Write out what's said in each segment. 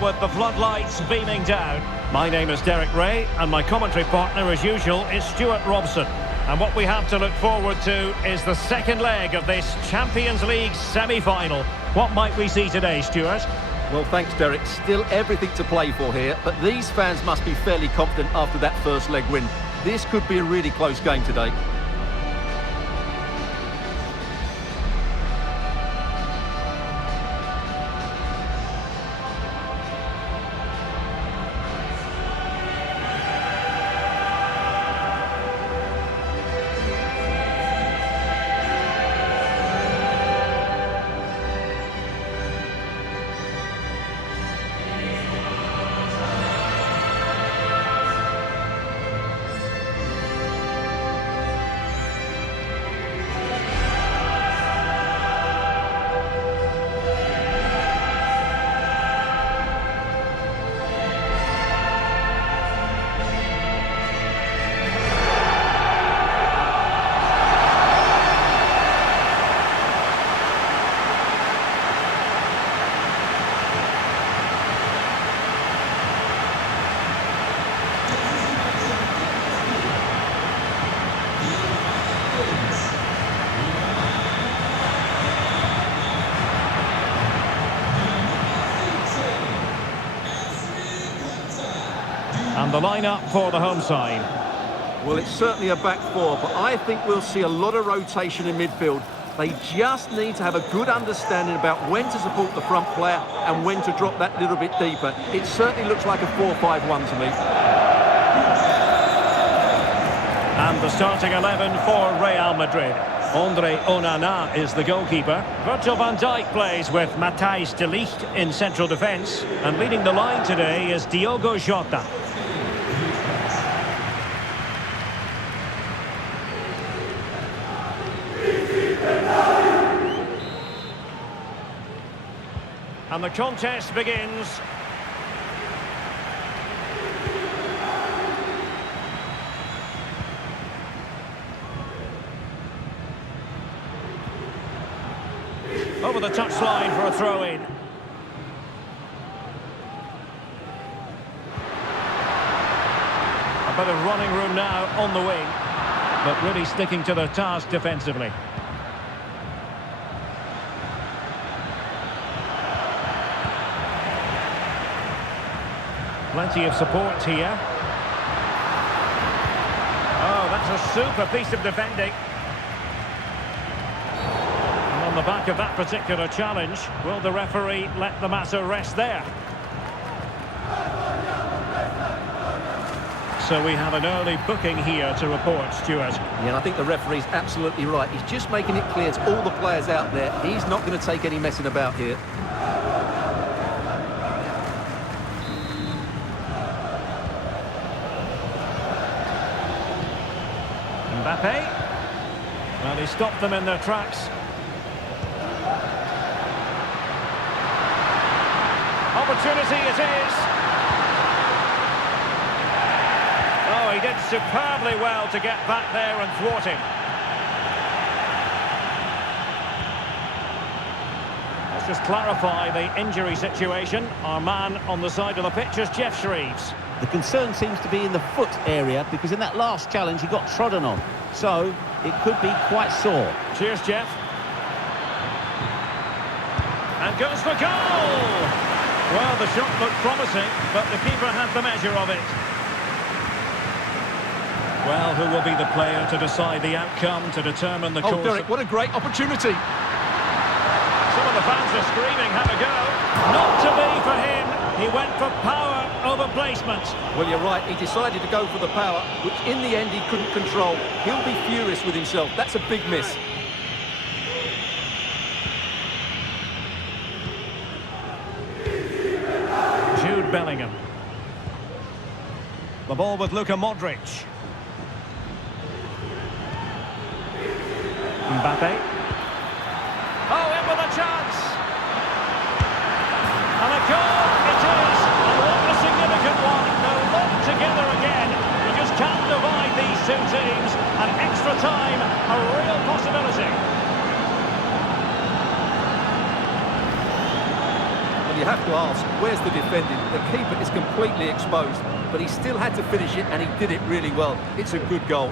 Well, with the floodlights beaming down, my name is Derek Ray, and my commentary partner, as usual, is Stuart Robson. And what we have to look forward to is the second leg of this Champions League semi-final. What might we see today, Stuart? Well, thanks, Derek. Still everything to play for here, but these fans must be fairly confident after that first leg win. This could be a really close game today. And the lineup for the home side. Well, it's certainly a back four, but I think we'll see a lot of rotation in midfield. They just need to have a good understanding about when to support the front player and when to drop that little bit deeper. It certainly looks like a 4-5-1 to me. And the starting 11 for Real Madrid. Andre Onana is the goalkeeper. Virgil van Dijk plays with Matthijs de Ligt in central defence. And leading the line today is Diogo Jota. And the contest begins. Over the touchline for a throw-in. A bit of running room now on the wing, but really sticking to their task defensively. Plenty of support here. Oh, that's a super piece of defending. And on the back of that particular challenge, will the referee let the matter rest there? So we have an early booking here to report, Stuart. Yeah, and I think the referee's absolutely right. He's just making it clear to all the players out there, he's not going to take any messing about here. Mbappe. Well, he stopped them in their tracks. Opportunity it is. Oh, he did superbly well to get back there and thwart him. Let's just clarify the injury situation. Our man on the side of the pitch is Jeff Shreves. The concern seems to be in the foot area because in that last challenge he got trodden on. So it could be quite sore. Cheers, Jeff. And goes for goal! Well, the shot looked promising, but the keeper had the measure of it. Well, who will be the player to decide the outcome, to determine the course? Oh, Derek, what a great opportunity. Some of the fans are screaming, have a go. Not to be for him. He went for power over placement. Well, you're right. He decided to go for the power, which in the end he couldn't control. He'll be furious with himself. That's a big miss. Jude Bellingham. The ball with Luka Modric. Mbappe. Oh, in with a chance. And a goal it is. And what a significant one. They're locked together again. You just can't divide these two teams. And extra time, a real possibility. Well, you have to ask, where's the defending? The keeper is completely exposed, but he still had to finish it, and he did it really well. It's a good goal.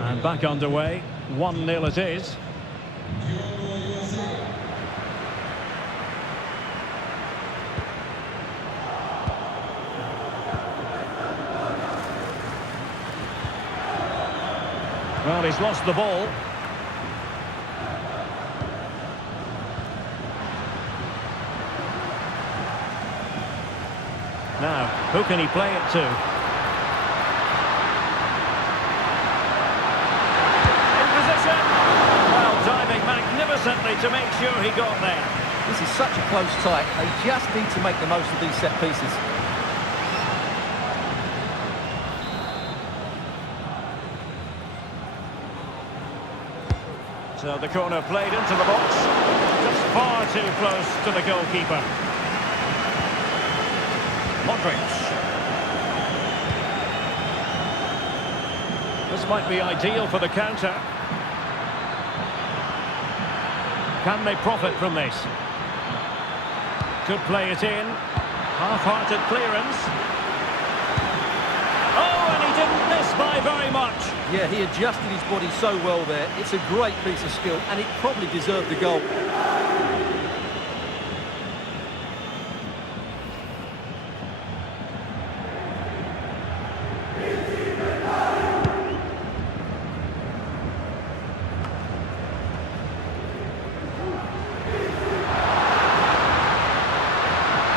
And back underway, 1-0 it is. Well, he's lost the ball. Now, who can he play it to? Magnificently to make sure he got there. This is such a close tie. They just need to make the most of these set pieces. So the corner played into the box, just far too close to the goalkeeper. Modric. This might be ideal for the counter. Can they profit from this? Could play it in. Half-hearted clearance. Oh, and he didn't miss by very much. Yeah, he adjusted his body so well there. It's a great piece of skill, and it probably deserved the goal.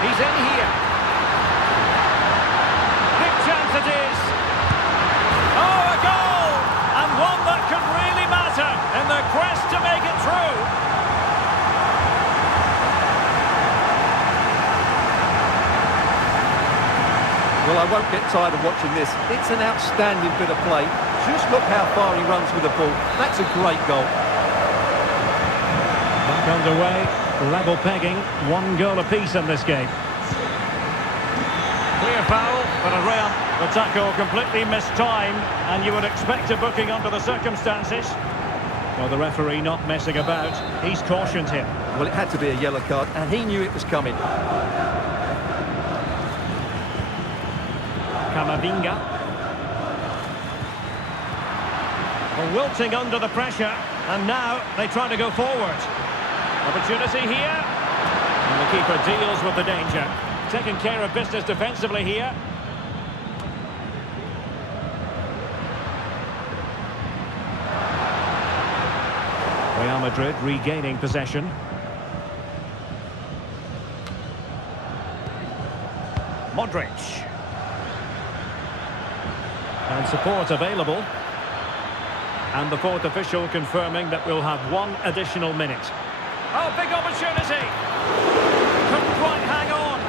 He's in here. Big chance it is. Oh, a goal! And one that could really matter in the quest to make it through. Well, I won't get tired of watching this. It's an outstanding bit of play. Just look how far he runs with the ball. That's a great goal. Back underway. Level pegging, 1 goal apiece in this game. Clear foul, but around the tackle completely mistimed, and you would expect a booking under the circumstances. Well, the referee not messing about. He's cautioned him. Well, it had to be a yellow card, and he knew it was coming. Camavinga. Well, wilting under the pressure, and now they try to go forward. Opportunity here. And the keeper deals with the danger. Taking care of business defensively here. Real Madrid regaining possession. Modric. And support available. And the fourth official confirming that we'll have 1 additional minute. Oh, big opportunity! Couldn't quite hang on.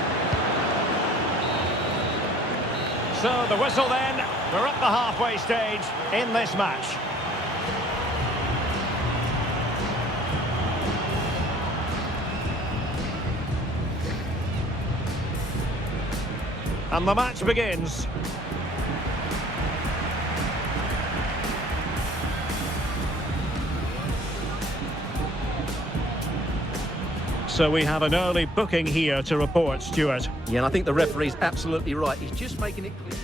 So the whistle then. We're up the halfway stage in this match. And the match begins. So we have an early booking here to report, Stuart. Yeah, and I think the referee's absolutely right. He's just making it clear.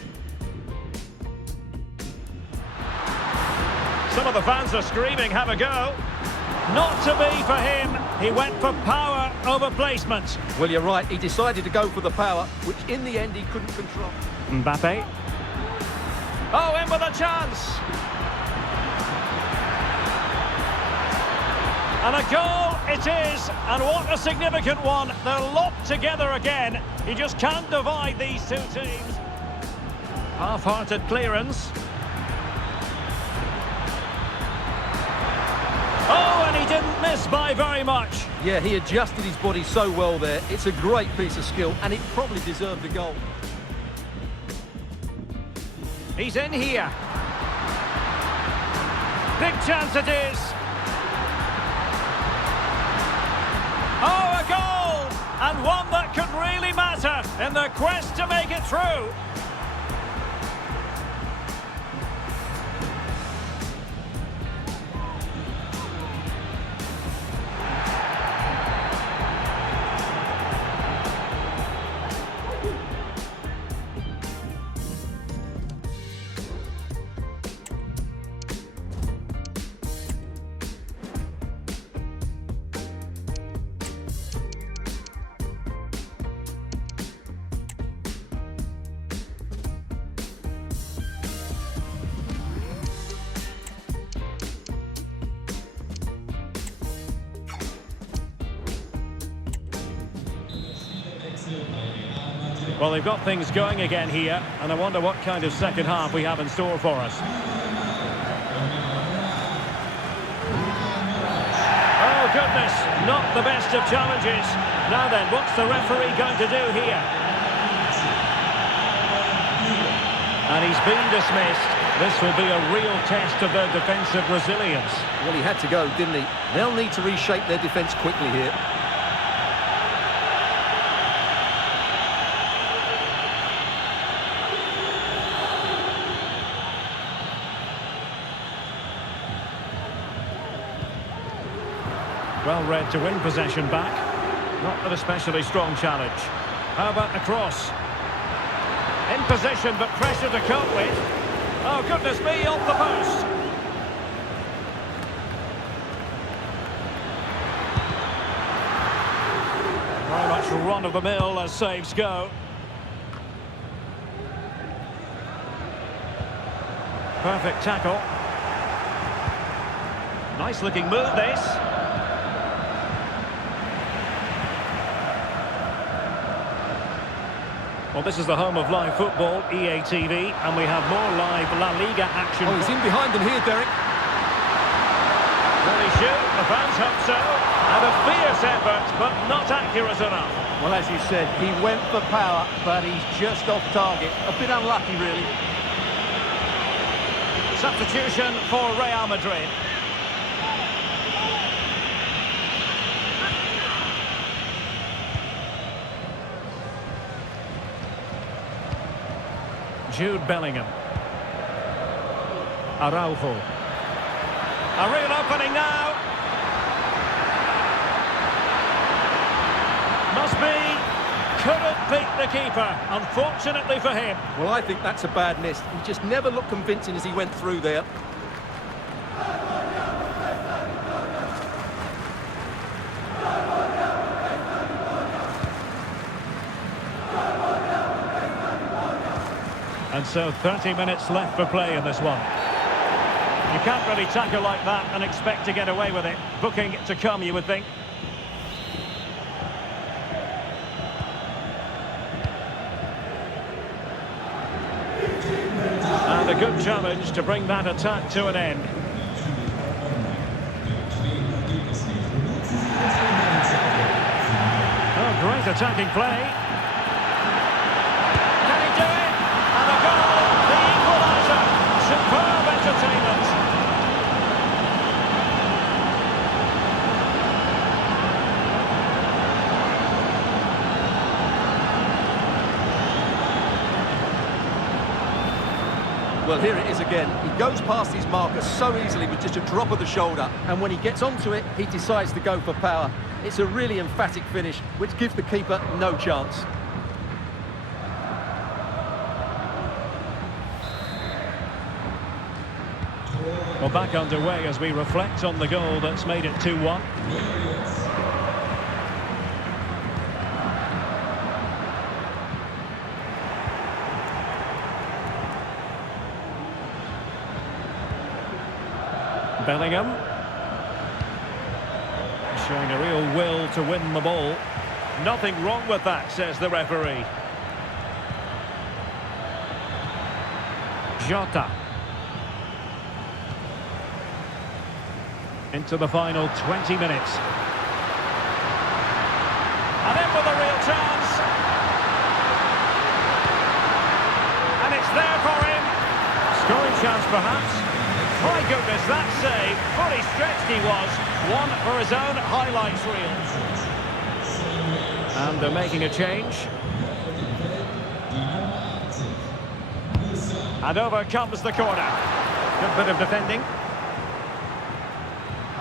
Some of the fans are screaming, have a go. Not to be for him. He went for power over placement. Well, you're right. He decided to go for the power, which in the end he couldn't control. Mbappe. Oh, in with a chance. And a goal it is, and what a significant one. They're locked together again. You just can't divide these two teams. Half-hearted clearance. Oh, and he didn't miss by very much. Yeah, he adjusted his body so well there. It's a great piece of skill, and it probably deserved the goal. He's in here. Big chance it is. Oh, a goal! And one that could really matter in the quest to make it through. Well, they've got things going again here, and I wonder what kind of second half we have in store for us. Oh, goodness, not the best of challenges. Now then, what's the referee going to do here? And he's been dismissed. This will be a real test of their defensive resilience. Well, he had to go, didn't he? They'll need to reshape their defence quickly here. Well read to win possession back. Not an especially strong challenge. How about the cross? In position, but pressure to cope with. Oh, goodness me, off the post. Very much run-of-the-mill as saves go. Perfect tackle. Nice-looking move, this. Well, this is the home of live football, EA TV, and we have more live La Liga action. Oh, he's in behind them here, Derek. Will he shoot? The fans hope so. And a fierce effort, but not accurate enough. Well, as you said, he went for power, but he's just off target. A bit unlucky, really. Substitution for Real Madrid. Jude Bellingham. Araujo. A real opening now. Must be. Couldn't beat the keeper, unfortunately for him. Well, I think that's a bad miss. He just never looked convincing as he went through there. And so 30 minutes left for play in this one. You can't really tackle like that and expect to get away with it. Booking to come, you would think. And a good challenge to bring that attack to an end. Oh, great attacking play. Superb entertainment. Well, here it is again. He goes past his marker so easily with just a drop of the shoulder. And when he gets onto it, he decides to go for power. It's a really emphatic finish, which gives the keeper no chance. Well, back underway as we reflect on the goal that's made it 2-1. Bellingham. Showing a real will to win the ball. Nothing wrong with that, says the referee. Jota. Into the final 20 minutes. And in with a real chance. And it's there for him. Scoring chance, perhaps. My goodness, that save, fully stretched he was. One for his own highlights reel. And they're making a change. And over comes the corner. Good bit of defending.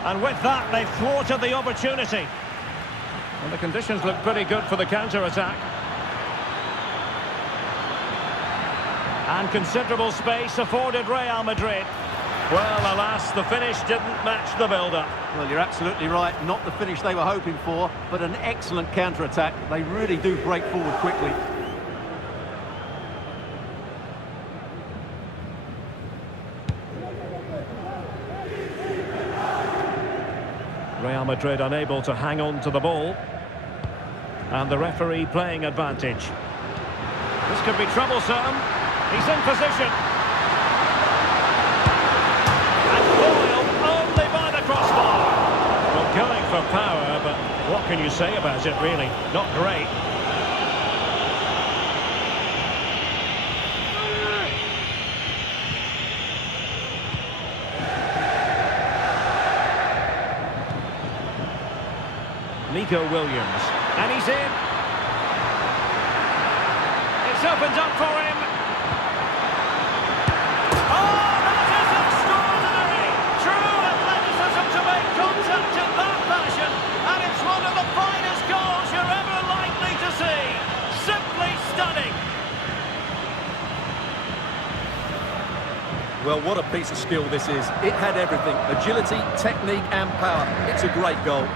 And with that, they've thwarted the opportunity. And the conditions look pretty good for the counter-attack. And considerable space afforded Real Madrid. Well, alas, the finish didn't match the build-up. Well, you're absolutely right. Not the finish they were hoping for, but an excellent counter-attack. They really do break forward quickly. Real Madrid unable to hang on to the ball. And the referee playing advantage. This could be troublesome. He's in position. And foiled only by the crossbar. Well, going for power, but what can you say about it, really? Not great. Nico Williams, and he's in. It's opened up for him. Oh, that is extraordinary! True athleticism to make contact in that fashion, and it's one of the finest goals you're ever likely to see. Simply stunning. Well, what a piece of skill this is. It had everything: agility, technique and power. It's a great goal.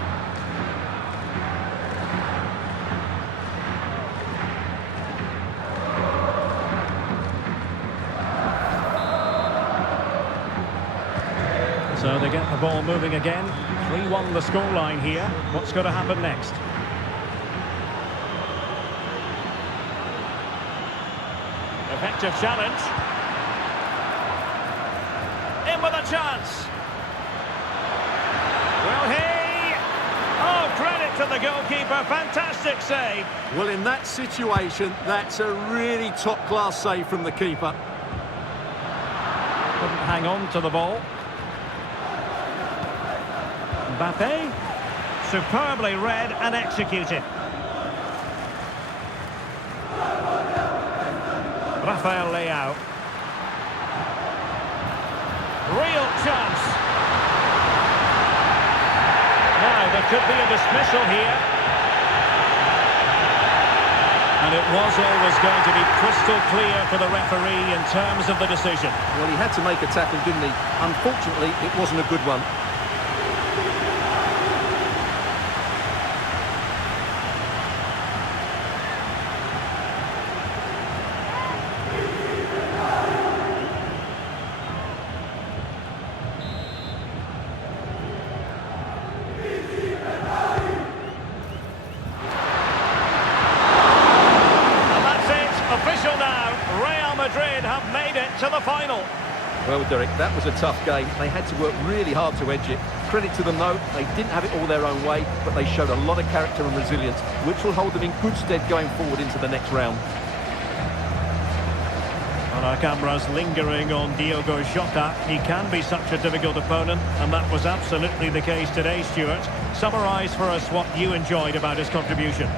So they get the ball moving again. 3-1 the scoreline here. What's going to happen next? Effective challenge. In with a chance. Will he? Oh, credit to the goalkeeper. Fantastic save. Well, in that situation, that's a really top-class save from the keeper. Couldn't hang on to the ball. Mbappe, superbly read and executed. Rafael Leao. Real chance. Now, there could be a dismissal here. And it was always going to be crystal clear for the referee in terms of the decision. Well, he had to make a tackle, didn't he? Unfortunately, it wasn't a good one. Madrid have made it to the final. Well, Derek, that was a tough game. They had to work really hard to edge it. Credit to them, though, they didn't have it all their own way, but they showed a lot of character and resilience, which will hold them in good stead going forward into the next round. On our cameras lingering on Diogo Jota. He can be such a difficult opponent, and that was absolutely the case today, Stuart. Summarise for us what you enjoyed about his contribution.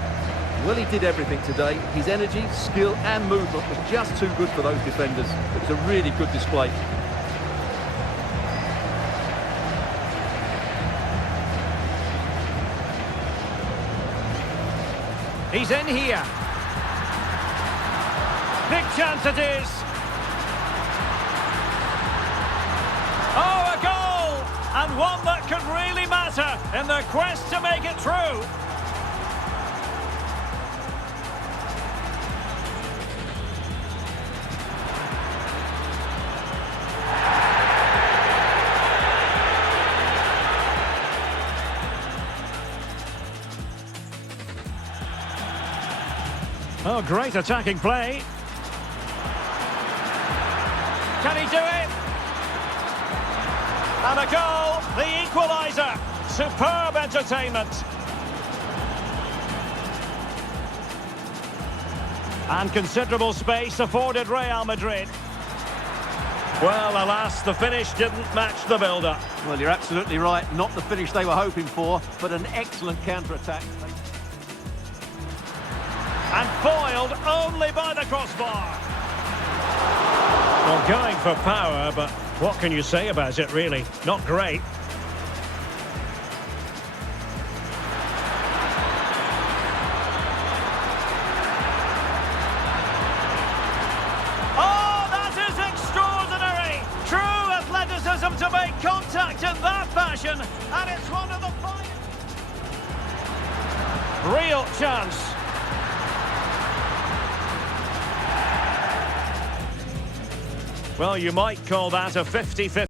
Well, he did everything today. His energy, skill and movement was just too good for those defenders. It was a really good display. He's in here. Big chance it is. Oh, a goal! And one that could really matter in their quest to make it through. Oh, great attacking play. Can he do it? And a goal, the equaliser. Superb entertainment. And considerable space afforded Real Madrid. Well, alas, the finish didn't match the build-up. Well, you're absolutely right. Not the finish they were hoping for, but an excellent counter-attack. And foiled only by the crossbar. Well, going for power, but what can you say about it, really? Not great. Oh, that is extraordinary! True athleticism to make contact in that fashion, and it's one of the finest. Real chance. Well, you might call that a 50-50.